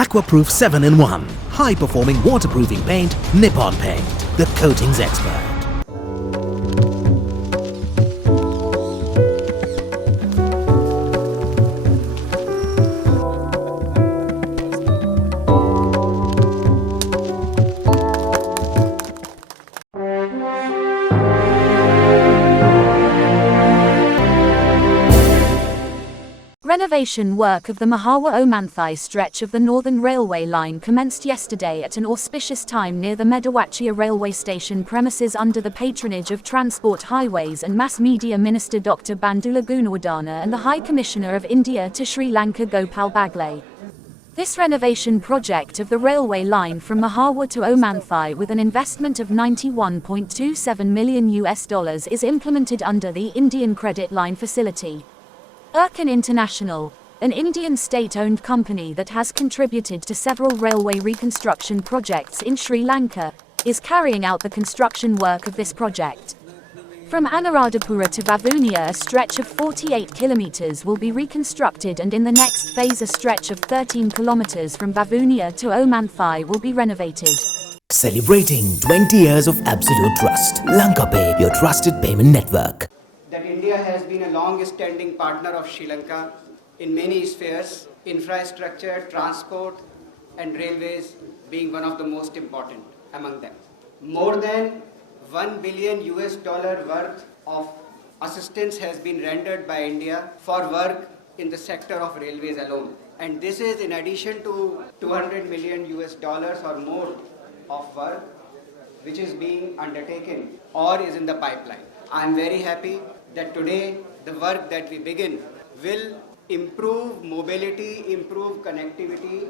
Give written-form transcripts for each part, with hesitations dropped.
Aquaproof 7-in-1. High-performing waterproofing paint, Nippon Paint. The coatings expert. Renovation work of the Mahawa Omanthai stretch of the Northern Railway line commenced yesterday at an auspicious time near the Medawachchiya railway station premises under the patronage of Transport Highways and Mass Media Minister Dr. Bandula Gunawardena and the High Commissioner of India to Sri Lanka Gopal Baglay. This renovation project of the railway line from Mahawa to Omanthai with an investment of $91.27 million is implemented under the Indian Credit Line Facility. Erkan International, an Indian state-owned company that has contributed to several railway reconstruction projects in Sri Lanka, is carrying out the construction work of this project. From Anuradhapura to Vavunia, a stretch of 48 kilometers will be reconstructed, and in the next phase a stretch of 13 kilometers from Vavunia to Omanthai will be renovated. Celebrating 20 years of absolute trust. Lanka Pay, your trusted payment network. That India has been a long-standing partner of Sri Lanka in many spheres, infrastructure, transport and railways being one of the most important among them. More than $1 billion worth of assistance has been rendered by India for work in the sector of railways alone. And this is in addition to $200 million or more of work which is being undertaken or is in the pipeline. I am very happy that today the work that we begin will improve mobility, improve connectivity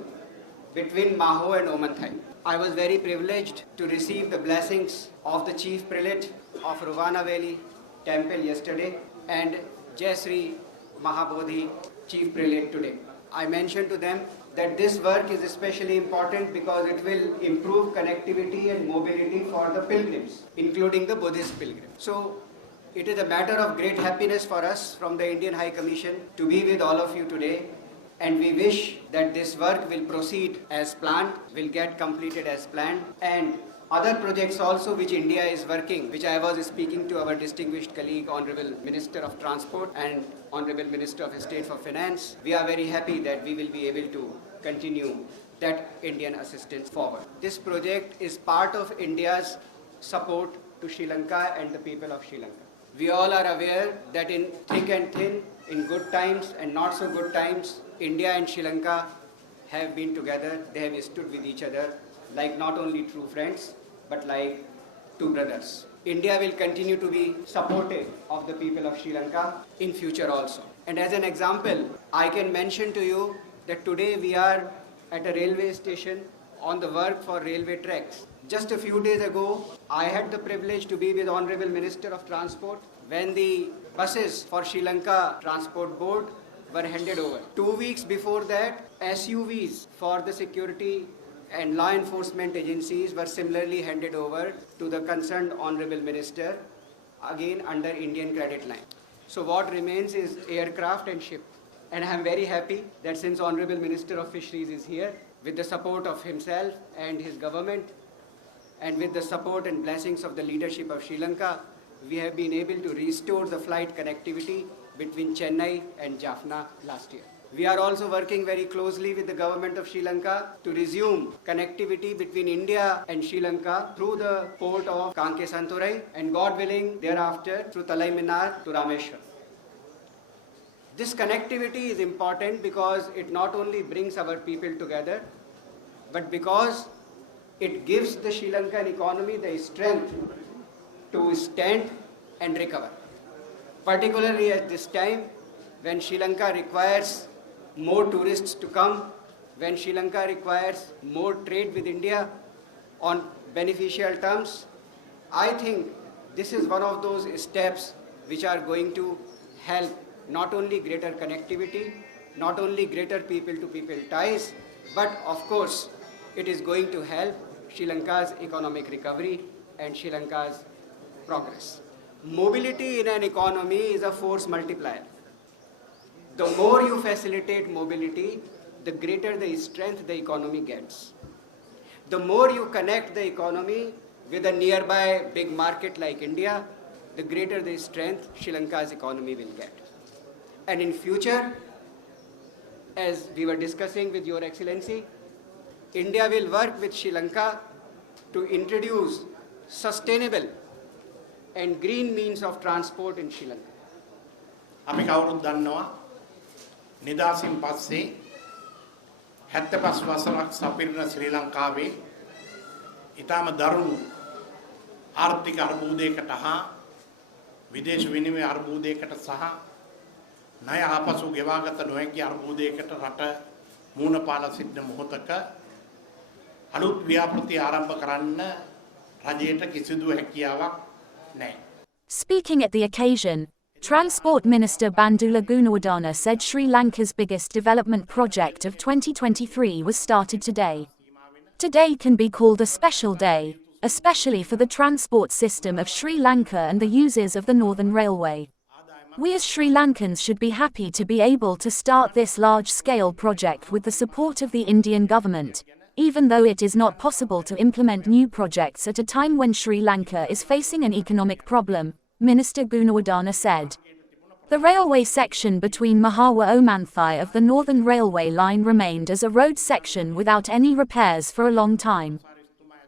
between Mahawa and Omanthai. I was very privileged to receive the blessings of the Chief Prelate of Ravana Valley Temple yesterday and Jai Sri Mahabodhi Chief Prelate today. I mentioned to them that this work is especially important because it will improve connectivity and mobility for the pilgrims, including the Buddhist pilgrims. So it is a matter of great happiness for us from the Indian High Commission to be with all of you today, and we wish that this work will proceed as planned, will get completed as planned, and other projects also which India is working, which I was speaking to our distinguished colleague, Honorable Minister of Transport and Honorable Minister of State for Finance. We are very happy that we will be able to continue that Indian assistance forward. This project is part of India's support to Sri Lanka and the people of Sri Lanka. We all are aware that in thick and thin, in good times and not so good times, India and Sri Lanka have been together. They have stood with each other like not only true friends, but like two brothers. India will continue to be supportive of the people of Sri Lanka in future also. And as an example, I can mention to you that today we are at a railway station on the work for railway tracks. Just a few days ago, I had the privilege to be with Honorable Minister of Transport when the buses for Sri Lanka Transport Board were handed over. 2 weeks before that, SUVs for the security and law enforcement agencies were similarly handed over to the concerned Honorable Minister, again under Indian Credit Line. So what remains is aircraft and ship. And I am very happy that since Honorable Minister of Fisheries is here, with the support of himself and his government, and with the support and blessings of the leadership of Sri Lanka, we have been able to restore the flight connectivity between Chennai and Jaffna last year. We are also working very closely with the government of Sri Lanka to resume connectivity between India and Sri Lanka through the port of Kanke Santurai and God willing thereafter through Talai Minar to Rameshwar. This connectivity is important because it not only brings our people together, but because it gives the Sri Lankan economy the strength to stand and recover. Particularly at this time when Sri Lanka requires more tourists to come, when Sri Lanka requires more trade with India on beneficial terms, I think this is one of those steps which are going to help not only greater connectivity, not only greater people-to-people ties, but of course, it is going to help Sri Lanka's economic recovery and Sri Lanka's progress. Mobility in an economy is a force multiplier. The more you facilitate mobility, the greater the strength the economy gets. The more you connect the economy with a nearby big market like India, the greater the strength Sri Lanka's economy will get. And in future, as we were discussing with Your Excellency, India will work with Sri Lanka to introduce sustainable and green means of transport in Sri Lanka. අපි කවුරුත් දන්නවා නිදාසින් පස්සේ 75 වසරක් සපිරන ශ්‍රී ලංකාවේ ඊටම දරුණු ආර්ථික අර්බුදයකට හා විදේශ විනිමය අර්බුදයකට සහ ණය ආපසු ගෙවාගත නොහැකි අර්බුදයකට රට මූණ පාලා සිටින මොහොතක අලුත් ව්‍යාපෘති ආරම්භ කරන්න රජයට කිසිදු හැකියාවක් නැහැ. Speaking at the occasion, Transport Minister Bandula Gunawardena said Sri Lanka's biggest development project of 2023 was started today. Today can be called a special day, especially for the transport system of Sri Lanka and the users of the Northern Railway. We as Sri Lankans should be happy to be able to start this large-scale project with the support of the Indian government, even though it is not possible to implement new projects at a time when Sri Lanka is facing an economic problem, Minister Gunawardena said. The railway section between Mahawa Omanthai of the Northern Railway line remained as a road section without any repairs for a long time.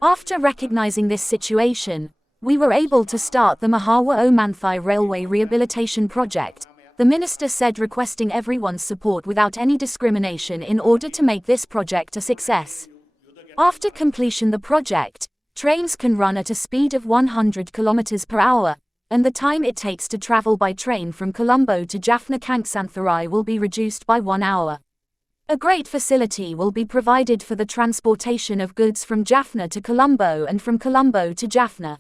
After recognizing this situation, we were able to start the Mahawa Omanthai Railway Rehabilitation Project, the minister said, requesting everyone's support without any discrimination in order to make this project a success. After completion the project, trains can run at a speed of 100 km per hour, and the time it takes to travel by train from Colombo to Jaffna Kangsantharai will be reduced by 1 hour. A great facility will be provided for the transportation of goods from Jaffna to Colombo and from Colombo to Jaffna.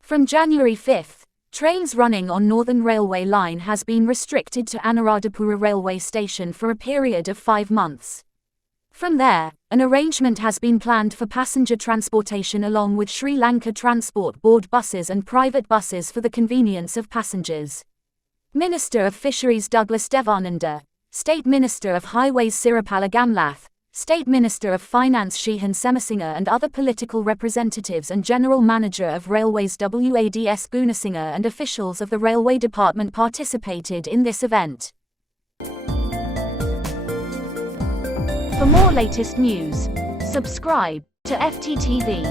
From January 5, trains running on Northern Railway line has been restricted to Anuradhapura railway station for a period of 5 months. From there, an arrangement has been planned for passenger transportation along with Sri Lanka Transport Board buses and private buses for the convenience of passengers. Minister of Fisheries Douglas Devananda, State Minister of Highways Sirapala Gamlath, State Minister of Finance Shehan Semasinghe and other political representatives and General Manager of Railways Wads Gunasinghe and officials of the Railway Department participated in this event. For more latest news, subscribe to FTTV.